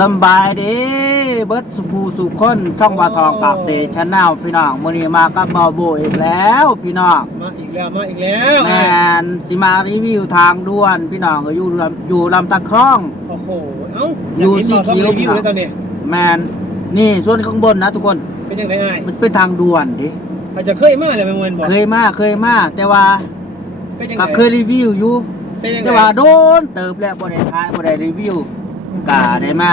สำบายดีเบิร์ดสุภูสุคนท่องว่าทองปากเสชแนลพี่น้องมื้อนี้มากับเบาโบอีกแล้ว พี่น้องมาอีกแล้วมาอีกแล้วแมนสิมารีวิวทางด่วนพี่น้องก็อยู่ลำอยู่ลำตะคร่องโอ้โหเอ้าอยู่ากเห็นต่อสีเขียวทำรีวิวเลยตอนนี้แมนนี่ส่วนข้างบนนะทุกคนเป็นยังไงอ้ายมันเป็นทางด่วนดิอาจจะเคยมาเลยแมงวันบอกเคยมาเคยมาแต่ว่าเป็นยังไงก็เคยรีวิวอยู่เป็นยังไงแต่ว่าโดนเติบแล้วบ่ได้ท้ายบ่ได้รีวิว กาได้มา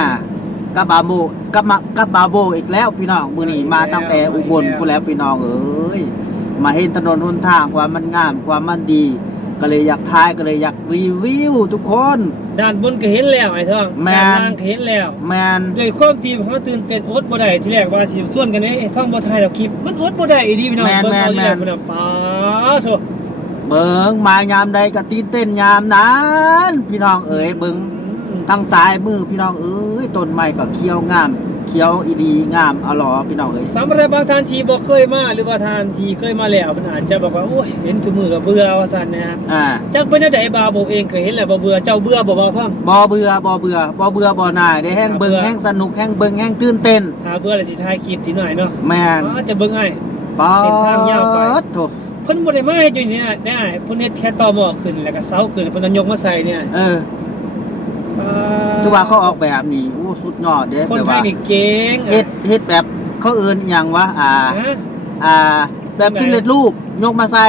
กับบาโบกับมากับบาโบอีกแล้วพี่น้องมื้อนี้มาตั้งแต่อุบลพู้นแล้วพี่น้องเอ้ยมาเห็นถนนหนทางความมันงามความมันดี ก็เลยอยากท้ายก็เลยอยากรีวิวทุกคน ด้านบนก็เห็นแล้วไอ้ท่องแม่นด้านล่างก็เห็นแล้วแมนโดยความที่เขาตื่นเต้นอดบ่ได้ที่แรกว่าสิส่วนกันเอ้ยท่องบ่ถ่ายดอกคลิปมันอดบ่ได้อีดีพี่น้องเบิ่งเอาที่แรกพี่น้องป้าโธ่เบิงมายามใดก็ตีนเต้นยามนั้น พี่น้องเอ๋ยเบิง ทางซ้ายมือพี่น้องเอ้ยต้นไม้ก็เขียวงามเขียวอีดีงามอลอพี่น้องเอ้ยสำหรับบางท่านที่บ่เคยมาหรือว่าท่านที่เคยมาแล้วมันอาจจะบอกว่าโอ้ยเห็นทุกมือก็เบื่อว่าซั่นนะอ่าจักเป็นจังไดบาวบอกเองก็เห็นแล้วบ่เบื่อเจ้าเบื่อบ่บ่าวท่องบ่เบื่อบ่เบื่อบ่เบื่อบ่หน่ายได้แห้งเบิงเบื่อแห้งสนุกแห้งเบิงแห้งตื่นเต้นถ้าเบื่อแล้วสิถ่ายคลิปทีหน่อยเนาะแม่นอ๋อจะเบิ่งไอ้ป๊อเส้นทางยาวไปดโถเพิ่นบ่ได้มาให้จุนี่นะได้เพิ่นเฮ็ดแค่ต่อหม้อขึ้นแล้วก็เสาขึ้นเพิ่นเอายกมาใส่เนี่ยเออ คือว่าเขาออกแบบนี่โอ้สุดยอดเด้คนแต่ไทว่ายนี่เก่งเฮ็ดเฮ็ดแบบเขาเอิ้นอิหยังวะอ่าฮะอ่า แบบสำเร็จรูปยกมาใส่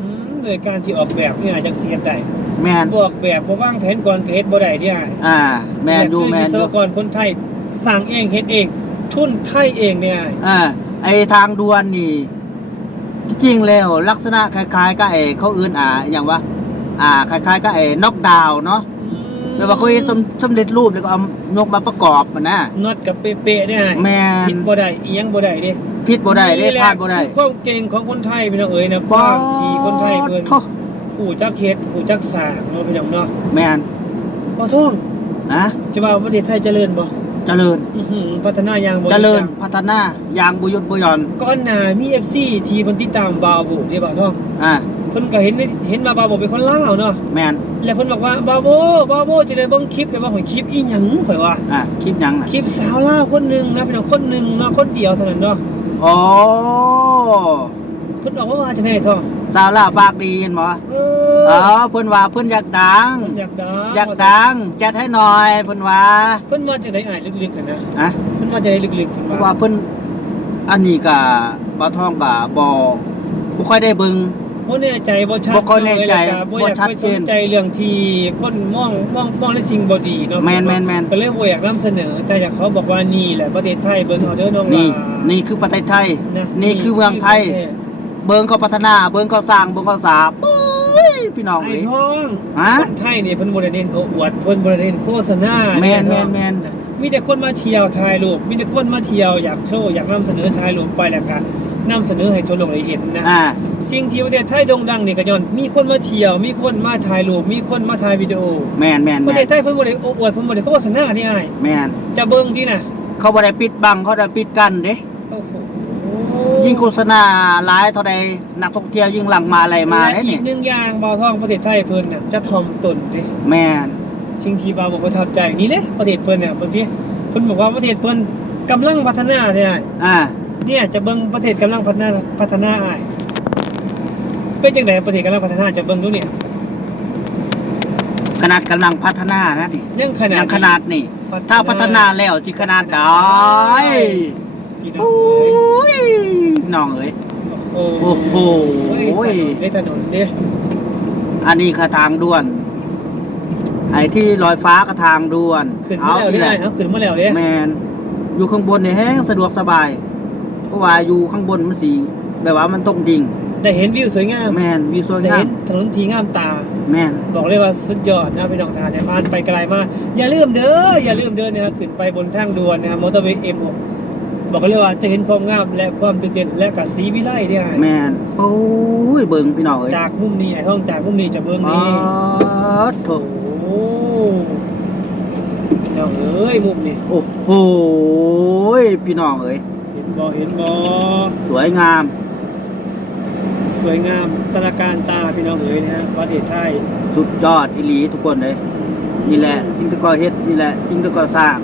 อืมโดยการที่ออกแบบเนี่ยจังเสียดได้แม่นบ่ออกแบบบ่วางแผนก่อนก็เฮ็ดบ่ได้เด้ออ่า แม่นอยู่คือแม่นวิอศวยู่กรคนไทยสร้างเองเฮ็ดเอง ทุนไทยเองเนี่ยอ่าไอทางด่วนนี่ที่จริงแล้วลักษณะคล้ายๆกับไอเขาเอื่นอ่าอหย่างว่าอ่า คล้ายๆกับไอ้น็อกดาวน์เนาะ แปลว่าเขาเฮ็ดสำสำเร็จรูปแล้วก็เอายกมาประกอบมันนะน็อตกับเป๊ะๆเนี่ยแม่นผิดบ่ได้อีหยังบ่ได้เด้ผิดบ่ได้เด้นี่แหละพลาดบ่ได้คือความเก่งของคนไทยพี่น้องเอ๋ยนะความที่คนไทยเพิ่นโถ่ผู้จักเฮ็ดผู้จักสร้างเนาะพี่น้องเนาะแม่นบ่ท่องนะจะว่าประเทศไทยเจริญบ่เจริญ อื้อหือพัฒนาอย่างบ่เจริญจังพัฒนาอย่างบุยุดบุหยอนก่อนหน้ามี FC ที่เพิ่นติดตามบาวโบเด้บ่าวท่องอ่าเพิ่นก็เห็นในเห็นว่าบาวโบเป็นคนลาวเนาะแม่น แล้วเพิ่นบอกว่าบาวโบบาวโบจะได้เบิ่งคลิปเลยว่าข่อยคลิปอีหยังข่อยว่าอ่าคลิปหยังน่ะคลิปสาวลาวคนหนึงนะพี่น้องคนหนึงเนาะคนเดียวเท่านั้นเนาะอ๋อเพิ่นบอกว่าว่าจะได้ท่องสาวลาวปากดีเห็นบ่เออ๋ออเพิ่นว่าเพิ่นอยากดัง เพิ่นอยากดังอยากดังจัดให้หน่อยเพิ่นว่าเพิ่นว่าจะได้อ่านลึกๆกันนะอะเพิ่นว่าจะได้ลึกๆเพิ่นเพราะว่าเพิ่นอันนี้ก็บ่ทองก็บ่บ่ค่อยได้เบิ่ง บ่แน่ใจบ่ชัดบ่ค่อยแน่ใจเนาะบ่อยากบ่ชัดไปเจสนนใจเรื่องที่คนมองมองมองในสิ่งบ่ดีเนาะแม่นแม่นแม่นก็เลยบ่อยากนำเสนอ แต่อยากเขาบอกว่านี่แหละประเทศไทยเบิ่งเอาเด้อน้องนี่หลานี่คือประเทศไทยะนี่คือเมืองไทย เบิ่งเขาพัฒนา เบิ่งเขาสร้าง เบิ่งเขาสาบปุ้ยพี่น้องไอ้เอ้ยท้องฮะคนไทยนี่เพิ่นบ่ได้เน้นโอ้อวดเพิ่นบ่ได้เน้นโฆษณาแม่นเยแม่นท้อง มีแต่คนมาเที่ยวถ่ายรูปมีแต่คนมาเที่ยวอยากโชว์อยากนำเสนอถ่ายรูปไปแล้วก็นำเสนอให้ทั่วโลกได้เห็นนะอ่า สิ่งที่ประเทศไทยโด่งดังนี่ก็ย้อนมีคนมาเที่ยว มีคนมาถ่ายรูปมีคนมาถ่ายวิดีโอแม่นแม่นประแม่เทนศไทยเพิ่นบ่ได้โอ้อวดเพิ่นบ่ได้โฆษณานี่อ้ายแม่นจะเบิ่งที่น่ะเขาบ่ได้ปิดบังเขาได้ปิดกั้นเด้ โอ้โหยิ่งโฆษณาหลายเท่าใดนักท่องเที่ยวยิ่งหลั่งมาอะไรมาเด้และอีนี่กหนึ่งอย่างบ่าวทองประเทศไทยเพิ่นน่ะจะถ่อมตนเด้ แม่น สิ่งที่บ่าวบอกประทับใจนี่แหละประเทศเพิ่นเนี่ยเพิ่นพี่เพิ่นบอกว่าประเทศเพิ่นกำลังพัฒนาเนี่ยอ่า เนี่ยจะเบิ่งประเทศกำลังพัฒนาพัฒนาอ้ายเป็นจังไดประเทศกำลังพัฒนาจะเบิ่งดูเนี่ยขนาดกำลังพัฒนานะนี่ยังขนาดยังขนาดนี่ ถ้าพัฒนาแล้วสิขนาดใดพี่น้โอ้องเอ้ยยพี่น้องเอ้ย โอ้โอ้โหได้ถนนเด้ อันนี้คือทางด่วน ไอ้ที่ลอยฟ้าก็ทางด่วนขึ้นมาแล้วนี่เด้แหละเอาขึ้นมาแล้วเด้แมนอยู่ข้างบนเนี่ยแห้งสะดวกสบายเพราะว่าอยู่ข้างบนมันสีแบบว่ามันตรงดิ่งได้เห็นวิวสวยงามแมนวิวสวยได้งาเห็มนถนนที่งามตา แมนบอกเลยว่าสุดยอดนะพี่น้องทางเนี่ยผ่านไปไกลมากอย่าลืมเด้ออย่าลืมเด้อนะครับขึ้นไปบนทางด่วนนะครับมอเตอร์เวย์ M6 บอกเลยว่าจะเห็นความงามและความตื่นเต้นและกับสีวิไลเนี่ยแมนโอ้ยเบิ่งพี่น้องเอ้ยจากมุมนี้ไอ้ห้องจากมุมนี้จะเบิ่งอ๋อนี่โถโอ้ เจ้าเอ้ยมุมนี้โอ้โหพี่น้องเอ้ยเห็นบ่เห็นบ่สวยงาม สวยงามตระการตาพี่น้องเอ๋ยนะฮะประเทศไทยสุดยอดอีหลีทุกคนเลยนี่แหละ สิ่งที่ก่อเฮ็ดนี่แหละ สิ่งที่ก่อสร้าง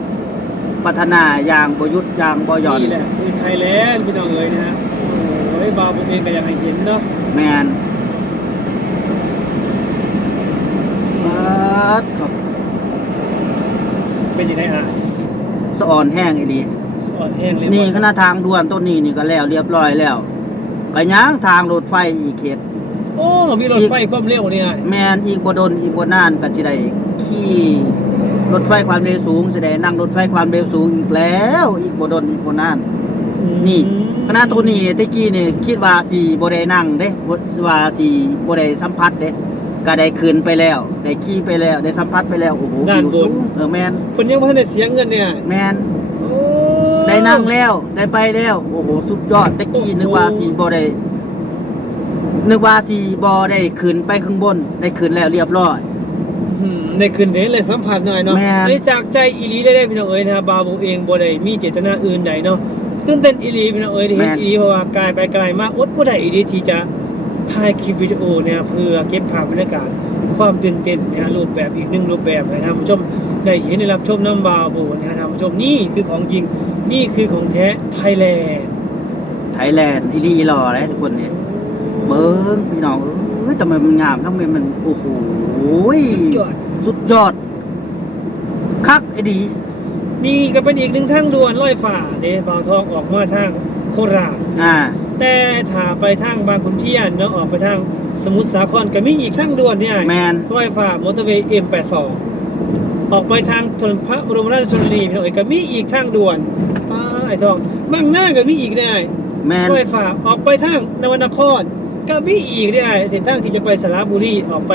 พัฒนาอย่างบ่หยุดอย่างบ่หย่อนนี่แหละคือไทยแลนด์พี่น้องเอ๋ยนะฮะโอ้ยบาวผมเองก็อยากให้เห็นเนาะแมนปั ดครับเป็นยังไงอะสะอ่อนแห้งอีดีสอนแห้งเลยนี่คณะทางด่วนต้นนี้นี่ก็แล้วเรียบร้อยแล้วก็ย่างทางรถไฟอีกเขตโอ้มีรถไฟความเร็วนี่ไงแมนอีกบ่ดนอีกบ่นานก็สิได้ขี่รถไฟความเร็วสูงสิได้นั่งรถไฟความเร็วสูงอีกแล้ว อีกบ่ดนอีกบ่นาน นี่คณะตัวนี้ตะกี้นี่คิดว่าสิบ่ได้นั่งเด้บ่ว่าสิบ่ได้สัมผัสเด้ ก็ได้ขึ้นไปแล้ว ได้ขี่ไปแล้ว ได้สัมผัสไปแล้ว โอ้โหด้านบน วิวสูงเออแมนคนยังไม่ทันได้เสียเงินเนี่ยแมนโอ้ได้นั่งแล้ว ได้ไปแล้ว โอ้โห สุดยอดตะกี้นึกว่าสิบ่ได้นึกว่าสิบ่ได้ขึ้นไปข้างบน ได้ขึ้นแล้วเรียบร้อย อืมในคืนนี้เลยสัมผัสหน่อยเนาะแม่น อันนี้จากใจอีหลีได้ได้พี่น้องเอ๋ยนะฮะบาวผมเองบ่ได้มีเจตนาอื่นใดเนาะตื่นเต้นอีหลีพี่น้องเอ๋ยที่เห็นอีหลีเพราะว่ากายไปไกลมากอดบ่ได้อีหลีที่จะ ถ่ายคลิปวิดีโอเนี่ยเพื่อเก็บภาพบรรยากาศความตื่นเต้นนะฮะรูปแบบอีกหนึ่งรูปแบบนะครับท่านผู้ชมได้เห็นได้รับชมน้ำบาวโบนะฮะท่านผู้ชมนี่คือของจริงนี่คือของแท้ไทยแลนด์ไทยแลนด์อีหลีอีหล่อเลยทุกคนเนี่ยเบิ้งพี่น้องเอ้ยทำไมมันงามทำไมมันโอ้โหสุดยอดสุดยอดคักไอ้ดีนี่ก็เป็นอีกหนึ่งทางด่วนลอยฝ่าเด้บาวทองออกมาทางโคราชอ่า แต่ถ้าไปทางบางขุนเทียนเนาะออกไปทางสมุทรสาครก็มีอีกทางด่วนเนี่ยแมนลอยฟ้ามอเตอร์เวย์ M82 ออกไปทางถนนพระบรมราชชนนีพี่น้องเอ๋ยก็มีอีกทางด่วนป้าไอ้ทองบางหน้าก็มีอีกได้แมนลอยฟ้าออกไปทางนวนคร ก็มีอีกได้เส้นทางที่จะไปสระบุรีออกไป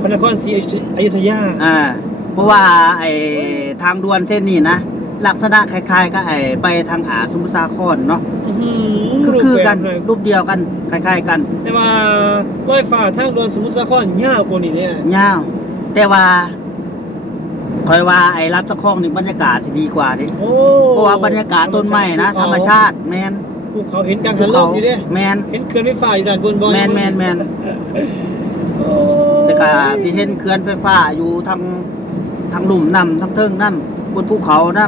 พระนครศรีอยุธยาอ่าเพราะว่าไอ้ทางด่วนเส้นนี้นะลักษณะคล้ายๆกับไอ้ไปทางอาสมุทรสาครเนาะอื้อหื คือคือกันรูปแบบเลยรูปเดียวกันคล้ายๆกันแต่ว่าลอยฟ้าทางด่วนสมุทรสาครยาวกว่านี้เนี่ยยาวแต่ว่าคอยว่าไอ้รับตะคองนี่บรรยากาศสิดีกว่าดิโอ้เพราะว่าบรรยากาศต้นไม้นะธรรมชาติแมนภูเขาเห็นกลางภูหันลเขามอยู่เด้แมนเห็นเขื่อนไฟฟ้าอยู่ด้านบนบ่อยแมนแมนแมนโอ้แต่ก็สิเห็นเขื่อนไฟฟ้าอยู่ทางทางลุ่มน้ำทางเทิงน้ำบนภูเขาน้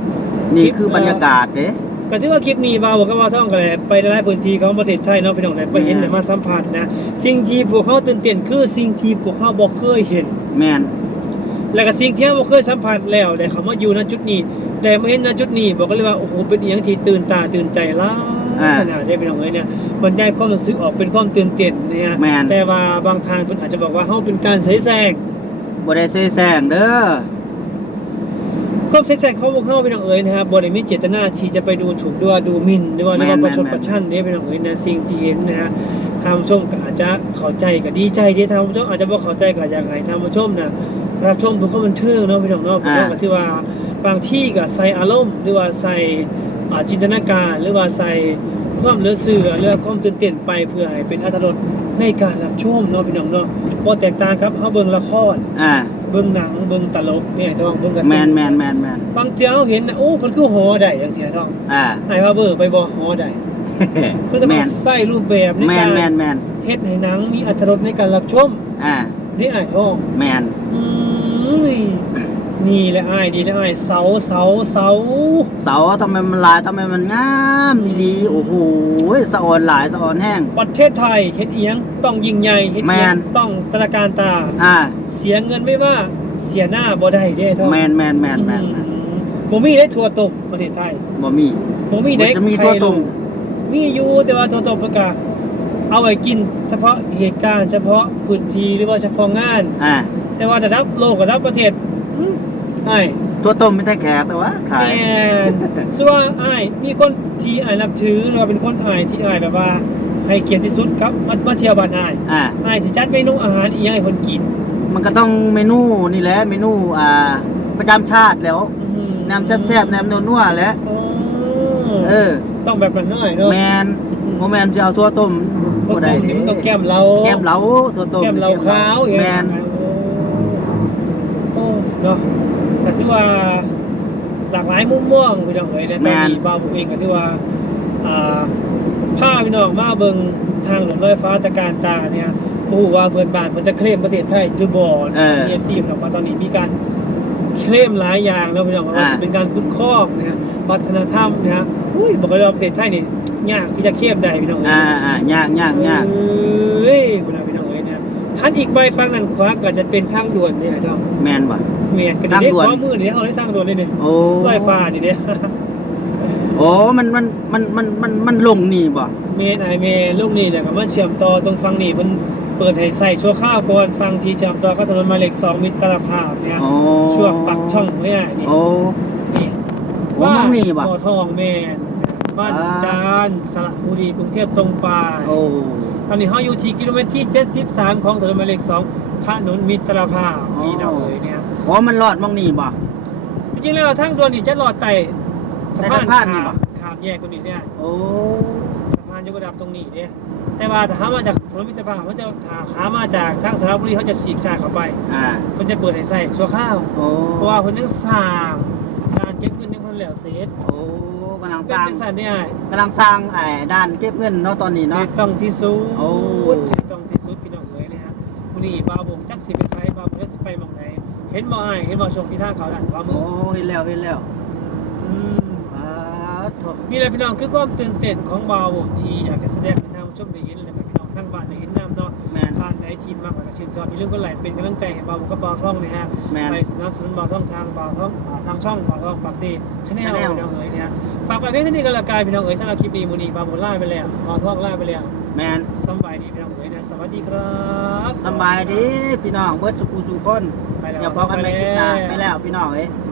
ำนี่คือบรรยากาศเด้ ก็ถือว่าคลิปนี้มาบอกกับว่าท่องกันเลยไปหลายพื้นที่ของประเทศไทยเนาะพี่น้องได้ไปเห็นแม่ได้มาสัมผัสนะสิ่งที่พวกเขาตื่นเต้นคือสิ่งที่พวกเขาบ่เคยเห็น แมนแล้วก็สิ่งที่เราบ่เคยสัมผัสแล้วได้เขามาอยู่ณจุดนี้ได้มาเห็นณจุดนี้บอกกันเลยว่าโอ้โหเป็นอีหยังที่ตื่นตาตื่นใจหล้ายนะได้พี่น้องเอ้ยเนี่ยบรรยายความรู้สึกออกเป็นความตื่นเต้นเนี่ยแม่นแต่ว่าบางทางเพิ่นอาจจะบอกว่าเฮาเป็นการเสแสร้งบ่ได้เสแสร้งเด้อ ความเสแสร้งของพวกเฮาพี่น้องเอ๋ยนะครับบ่ได้มีเจตนาที่จะไปดูถูกด้วยดูหมิ่นหรือว่าหรือว่าประชดประชันเด้พี่น้องเอ๋ยนะสิ่งที่เห็นนะฮะทางผู้ชมก็อาจจะเข้าใจก็ดีใจเด้ทางผู้ชมอาจจะบ่เข้าใจก็อยากให้ทางผู้ชมนะรับชมเพื่อความบันเทิงเนาะพี่น้องเนาะพี่น้องก็ถือว่าบางที่ก็ใส่อารมณ์หรือว่าใส่จินตนาการหรือว่าใส่ความเลือเสือหรือว่าความตื่นเต้นไปเพื่อให้เป็นอรรถรสในการรับชมเนาะพี่น้องเนาะบ่แตกต่างครับเฮาเบิ่งละครอ่า เบิ่งหนังเบิ่งตลกเนี่ยท้องเบิ่งการ์ตูแมนแมนแมนแมนบางเทีเราเห็นนะโอ้มันคือหอได้จังเสียท้องอ่าไอ้ว่าเบอร์ไปบ่หอได้เพื่อจะแมมานใส่รูปแบบในแมกานรแมนแมนเฮ็ดให้หนังมีอรรถรสในการรับชมอ่านี่อ้ายท้องแมนอืม นี่แหละอ้ายดีนะอ้ายเสาเสาเสาเสาทำไมมันลายทำไมมันงามอีดีโอ้โหสะอ่อนหลายสะอ่อนแห้ง ประเทศไทยเฮ็ดอีหยังต้องยิ่งใหญ่เฮ็ดอีหยังแม่นต้องตระการตา อ่าเสียเงินไม่ว่าเสียหน้าบ่ได้เด้ท้องแมนแมนแมนแมนแมนอืมบ่มีได้ทั่วตกประเทศไทยบ่มีบ่มีได้มันจะมีใครทั่วตรงรู้มีอยู่แต่ว่าทั่วตกประกาศเอาไว้กิน เฉพาะเหตุการณ์เฉพาะพื้นที่หรือว่าเฉพาะงาน อ่าแต่ว่าระดับโลกระดับประเทศ อืมอ้ายตัวต้มไม่ได้แขกแต่ว่าขาย แม่นส่วนว่าอ้ายมีคนที่อ้ายนับถือหรือว่าเป็นคนอ้ายที่อ้ายแบบว่าให้เกียรติที่สุดครับมามาเที่ยวบ้านอ้ายอ่าอ้ายสิจัดเมนูอาหารอีหยังให้คนกินมันก็ต้องเมนูนี่แหละเมนูอ่าประจำชาติแล้วอืมน้ำแซ่บๆน้ำนัวๆแหล้วอ๋อเออ ต้องแบบนั้นหน่อยเนาะแมนโมแมนจะเอาทั่วต้มทั่วบ่ต้ได้มนี่มันต้องแก้มเรา แก้มเหลาทั่วต้มแก้มเราขาวอย่างแมเงี้ยน โอ้เนาะ ก็ถือว่าหลากหลายมุมมองพี่น้องเอ๋ยในตอนนี้บ้าวผมเองก็ถือว่าอ่าผ้าพี่น้องมาเบิ่งทางหลวงรถไฟฟ้าตะการตาเนี่ยบ่ฮู้ว่าเพื่อนบ้านเพิ่นจะเคลมประเทศไทยหรือบ่เออเอฟซีพี่น้องว่าตอนนี้มีการเคลมหลายอย่างแล้วพี่น้องว่าอ่าจะเป็นการคุ้นครองนะฮะวัฒนธรรมนะฮะอุ้ยบอกเลยว่าประเทศไทยนี่ยากที่จะเข้มได้พี่น้องอ่าอ่ายากยากยากเอ้ยคุณพี่น้องเอ้ยนะท่านอีกใบฟังนั่นขวาก็จะเป็นทางด่วนเนี่ยเจ้าแมนบ่ เมียนกันทางเด็กด่วนขวามือนี่เอาได้ทางด่วนเลยเนี่ยโอ้ลอยฟ้านี่เด้โอ้มันมันมันมันมันมันลงนี่บ่เมนไอเมนลูกนี่แหละก็มาเชื่อมต่อตรงฟังนี่เพิ่นเปิดให้ใส่ชั่วข้าวก่อนฟังที่เชื่อมต่อก็ถนนหมายเลข2มิตรภาพเนี่ยโอ้ช่วงปักช่องเนี่ยนี่โอ้นี่โอ้มันนี่บ่บ่อทองแม่นบ้านอ่าจานสระบุรีกรุงเทพตรงไปโอ้ตอนนี้เฮาอยู่ที่กิโลเมตรที่ 73 ของถนนหมายเลข2 ถนนมิตรภาพนี่นะเอ้ยเนี่ยโอ้มันรอดมองนี่บ่จริงๆแล้วทางด่วนนี่จะลอดไต่สะพานไต่สะพานนี่ข้ามปะข้ามแยกตรงนี้เนี่ยโอ้สะพานยกระดับตรงนี้เนี่ยแต่ว่าถ้าหามาจากถนนมิตรภาพเขาจะถ้าขามาจากทางสระบุรีเขาจะฉีกซ้ายเข้าไปอ่าเพิ่นจะเปิดให้ใส่ชั่วข้าวโอ้เพราะว่าเพิ่นยังสร้างการเก็บเงินยังเพิ่นแล้วเสร็จโอ้กำลังเป็สนร้างจังซั่นเนี่ยกำลังสร้างไอ้ด้านเก็บเงินเนาะตอนนี้เนาะถูกต้องที่สุด นนี้บ่าวผมจักสิไปไสบ่าวผมจักสิไปหม่องไหนเห็นบ่อ้ายเห็นบ่ชมที่ทางเขาด้านขวามืโอ้อเห็นแล้วเห็นแล้วอืมอ่าโถนี่แหละพี่น้องคือความตื่นเต้นของบ่าวที่อยากจะแสดงให้ท่านผู้ชมได้เห็นและพี่น้องทางบ้านได้เห็นนํเนาะ แมนทานในทีมมากกว่าชื่นชอบมีเรื่องก็ไหลเป็นกำลังใจให้บ่าวผมกับบ่าวท่องนะฮะแมน ไปสนับสนุนบ่าวท่องทางบ่าวท่องอ่าทางช่องบ่าวท่องปากซีชาแนล Channel พี่น้องเอ๋ยเนี่ยฝากไปเพียงเท่านี้ก็แล้วกันพี่น้องเอ๋ยสำหรับคลิปนี้มื้อนี้บ่าวผมลาไปแล้วบ่าวท่องลาไปแล้วแมน สำบายดีพี่น้องเอ๋ยนะ สวัสดีครับสำบายดีพี่น้องเบิดสุขุสุขคนไปแล้วอย่าพอกันในคลิปหน้าไปแล้วพี่น้องเอ้ยบ